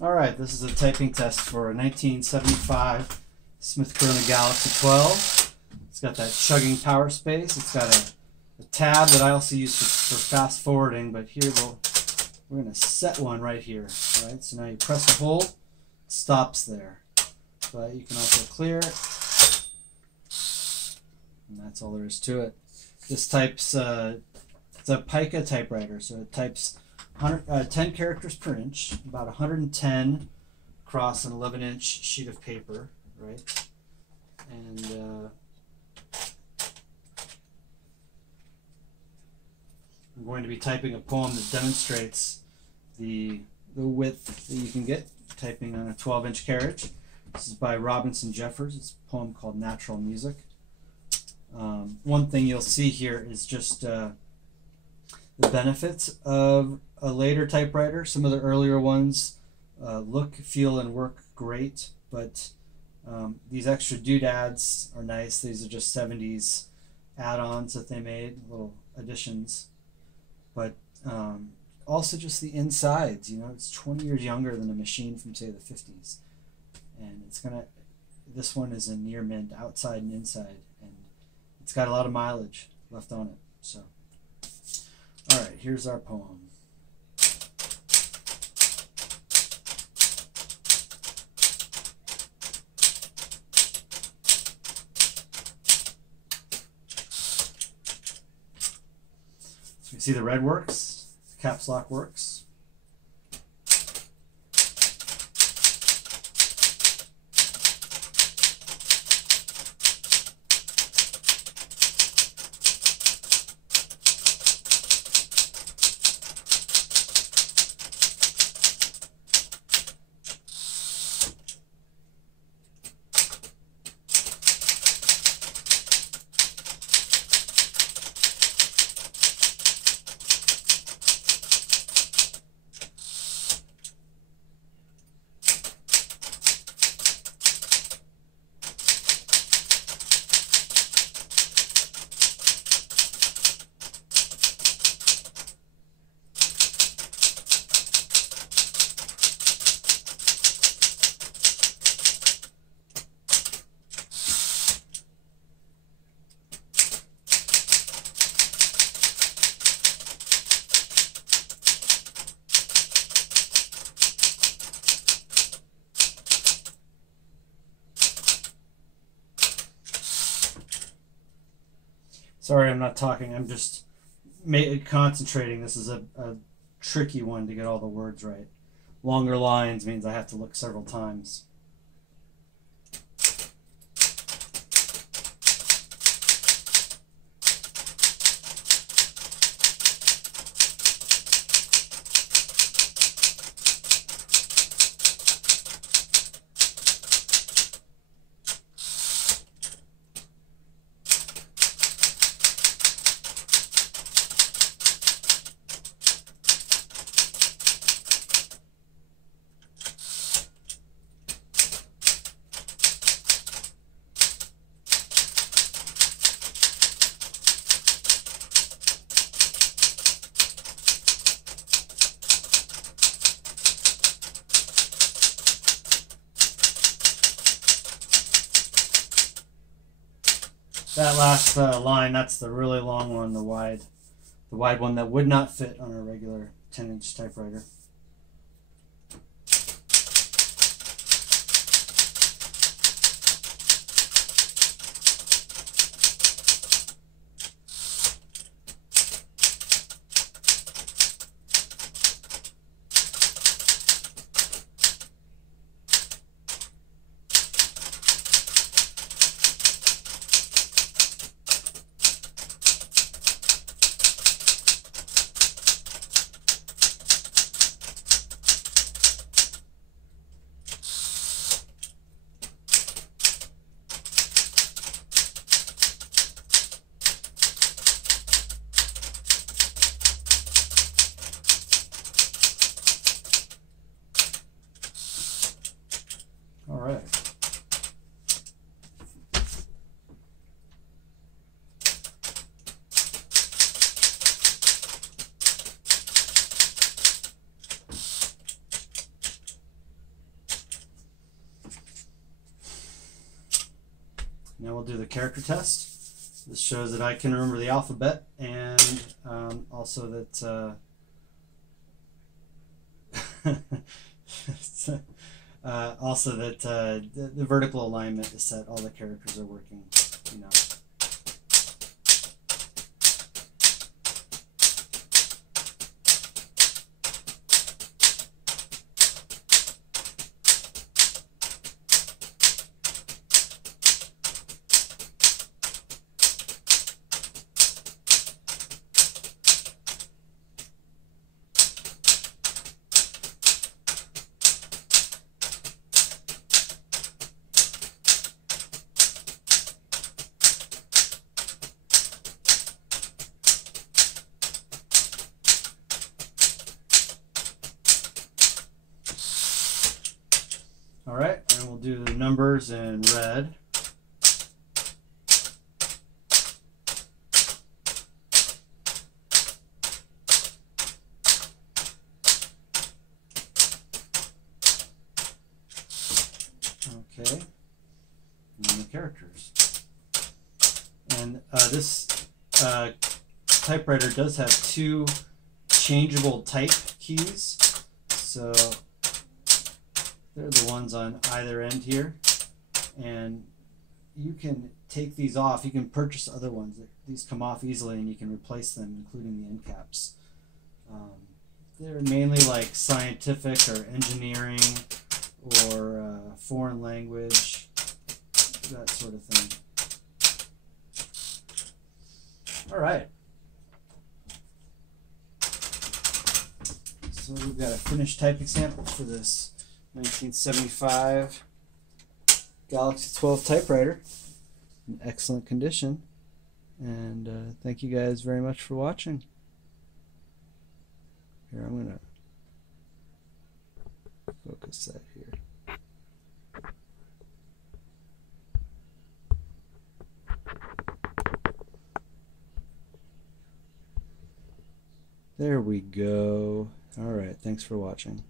Alright, this is a typing test for a 1975 Smith-Corona Galaxie 12. It's got that chugging power space. It's got a tab that I also use for fast forwarding, but here we're going to set one right here. Right? So now you press and hold, it stops there. But you can also clear it, and that's all there is to it. This types, it's a pica typewriter, so it types 10 characters per inch, about 110 across an 11-inch sheet of paper, right? And I'm going to be typing a poem that demonstrates the width that you can get typing on a 12-inch carriage. This is by Robinson Jeffers. It's a poem called Natural Music. One thing you'll see here is just the benefits of a later typewriter. Some of the earlier ones look, feel, and work great, but these extra doodads are nice. These are just 70s add-ons that they made, little additions. But also just the insides, you know, it's 20 years younger than a machine from, say, the 50s. And this one is a near mint, outside and inside, and it's got a lot of mileage left on it. So, all right, here's our poem. So you see the red works, the caps lock works. Sorry, I'm not talking. I'm just concentrating. This is a tricky one to get all the words right. Longer lines means I have to look several times. That last line, that's the really long one, the wide one that would not fit on a regular 10-inch typewriter. All right. Now we'll do the character test. This shows that I can remember the alphabet, and also that the vertical alignment is set. All the characters are working, you know. All right, and we'll do the numbers in red. Okay, and the characters. And this typewriter does have two changeable type keys, so they're the ones on either end here, and you can take these off. You can purchase other ones. These come off easily, and you can replace them, including the end caps. They're mainly like scientific or engineering or foreign language, that sort of thing. All right. So we've got a finished typing sample for this 1975 Galaxie 12 typewriter in excellent condition, and thank you guys very much for watching. Here, I'm gonna focus that here. There we go. All right, thanks for watching.